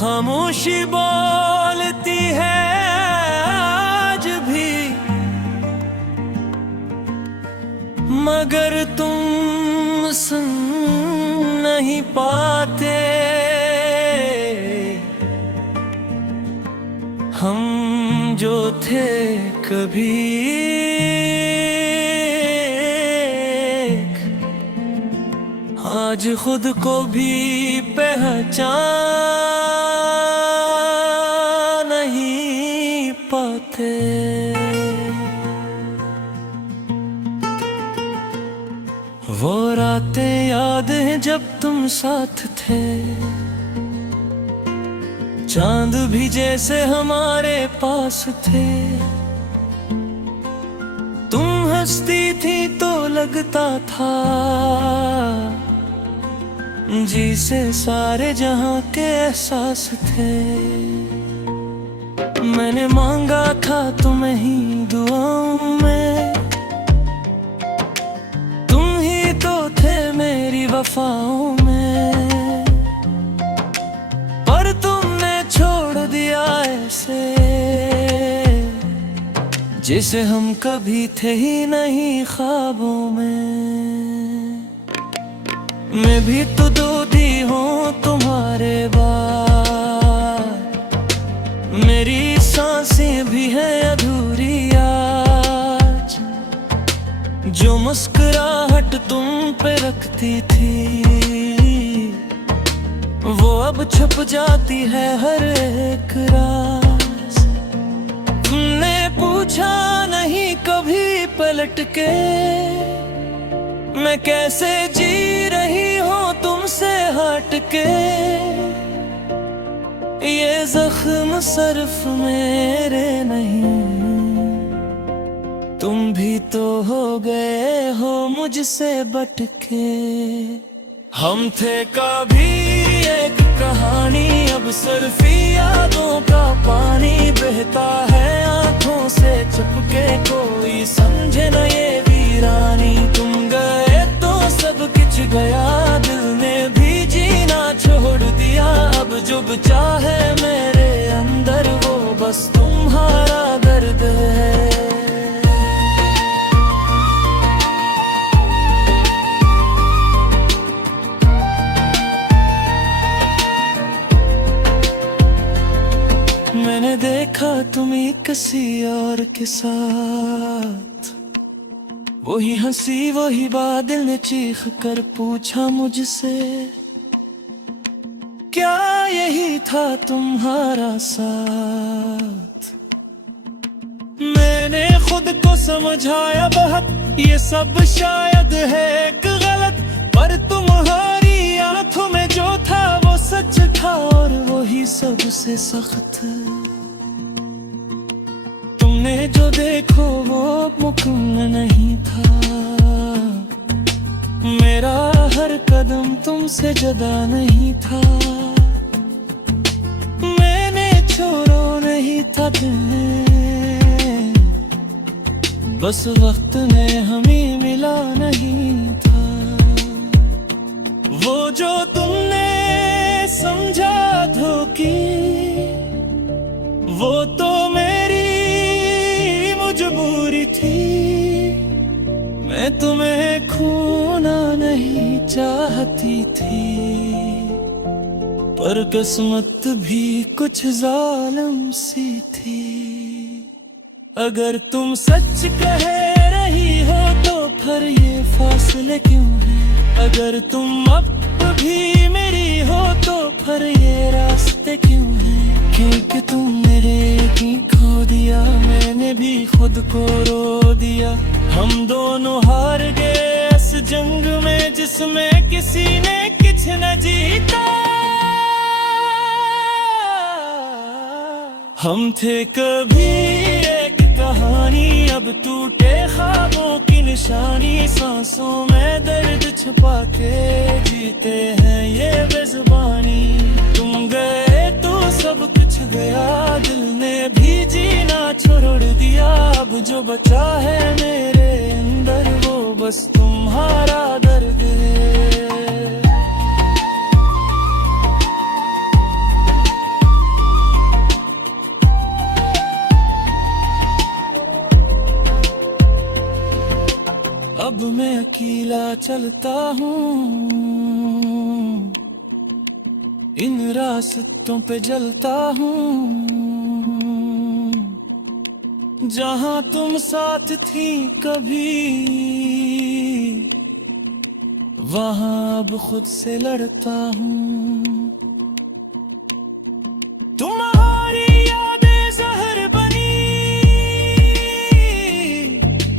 खामोशी बोलती है आज भी, मगर तुम सुन नहीं पाते। हम जो थे कभी आज खुद को भी पहचान नहीं पाते। वो रातें याद हैं जब तुम साथ थे, चांद भी जैसे हमारे पास थे। तुम हंसती थी तो लगता था जी से सारे जहां के एहसास थे। मैंने मांगा था तुम्हें ही दुआओं में, तुम ही तो थे मेरी वफाओं में। पर तुमने छोड़ दिया ऐसे जिसे हम कभी थे ही नहीं ख्वाबों में। मैं भी तो दो दी हूँ तुम्हारे बाद, मेरी सांसें भी हैं अधूरी आज। जो मुस्कुराहट तुम पे रखती थी वो अब छुप जाती है हर एक राज। तुमने पूछा नहीं कभी पलट के मैं कैसे जी रही हूँ तुमसे हट के। ये जख्म सिर्फ मेरे नहीं, तुम भी तो हो गए हो मुझसे बटके। हम थे कभी एक कहानी, अब सिर्फ यादों का पानी बहता है आंखों से चुपके। कोई समझे न ये वीरानी, तुम गए तो सब कुछ गया, दिल ने भी जीना छोड़ दिया। अब जो बचा है मेरे अंदर वो बस तुम्हारा दर्द है। मैंने देखा तुम्हें किसी और के साथ, वही हंसी वही बात, दिल ने चीख कर पूछा मुझसे क्या यही था तुम्हारा साथ। मैंने खुद को समझाया बहुत ये सब शायद है एक गलत, पर तुम्हारी आंखों में जो था वो सच था और वही सबसे सख्त। तुमने जो देखो वो मुकम्मल नहीं था, मेरा हर कदम तुमसे जुदा नहीं था। मैंने छोड़ो नहीं था तुम्हें, बस वक्त ने हमें मिला नहीं था। वो जो तुमने समझा धोखी वो तो मेरी मजबूरी थी। मैं तुम्हें खोना नहीं चाहती थी, पर किस्मत भी कुछ जालिम सी थी। अगर तुम सच कह रही हो तो फिर ये फासले क्यों है। अगर तुम अब भी मेरी हो तो फिर ये रास्ते क्यों हैं। क्योंकि तुम मेरे की खो दिया, मैंने भी खुद को रो दिया। हम दोनों हार गए इस जंग में जिसमें किसी ने कुछ न जीता। हम थे कभी एक कहानी, अब टूटे ख्वाबों की निशानी। सांसों में दर्द छुपा के जीते हैं ये बेज़ुबानी। तुम गए तो सब कुछ गया, दिल ने भी जीना छोड़ दिया। अब जो बचा है मेरे अंदर वो बस तुम्हारा दर्द है। अब मैं अकेला चलता हूँ, इन रास्तों पे जलता हूँ। जहाँ तुम साथ थी कभी, वहाँ अब खुद से लड़ता हूँ। तुम्हारी यादें जहर बनी,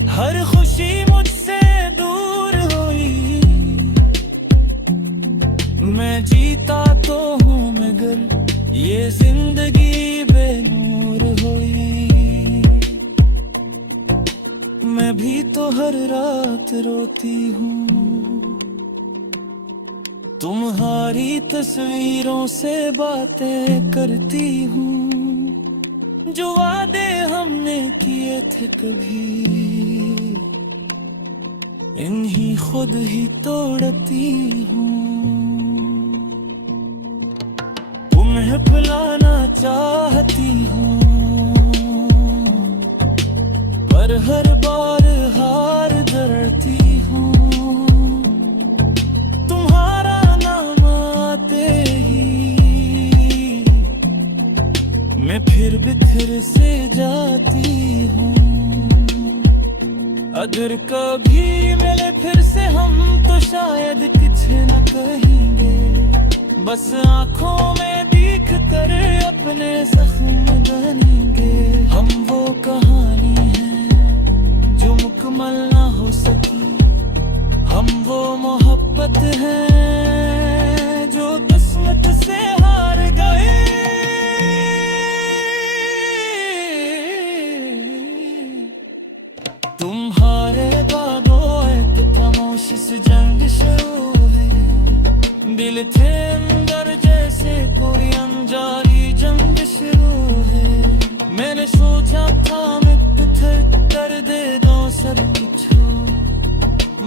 हर खुशी मुझसे दूर हुई। मैं जीता तो हूँ मगर ये जिंदगी बेनूर हुई। मैं भी तो हर रात रोती हूँ, तुम्हारी तस्वीरों से बातें करती हूँ। जो वादे हमने किए थे कभी, इन्हीं खुद ही तोड़ती हूँ। तुम्हें भुलाना चाहती हूँ, पर हर बार हार डरती हूँ। तुम्हारा नाम आते ही मैं फिर बिखर से जाती हूँ। अगर कभी मिले फिर से हम तो शायद कुछ न कहेंगे, बस आंखों में देख कर अपने जख्म बनेंगे। हम वो कहानी है जो मुकम्मल ना हो सकी, हम वो मोहब्बत है जो किस्मत से हार गए। तुम्हारे बादों एक खामोश जंग शुरू है, दिल थे अंदर जैसे कोई अनजारी जंग शुरू है। मैंने सोचा था मैं पत्थर कर दे दो सब कुछ,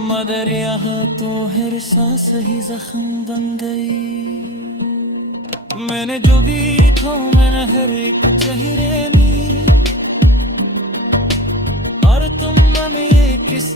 मगर यहाँ तो हर सांस ही जख्म बन गई। मैंने जो भी देखा मैंने हर एक चेहरे में, और तुम में किस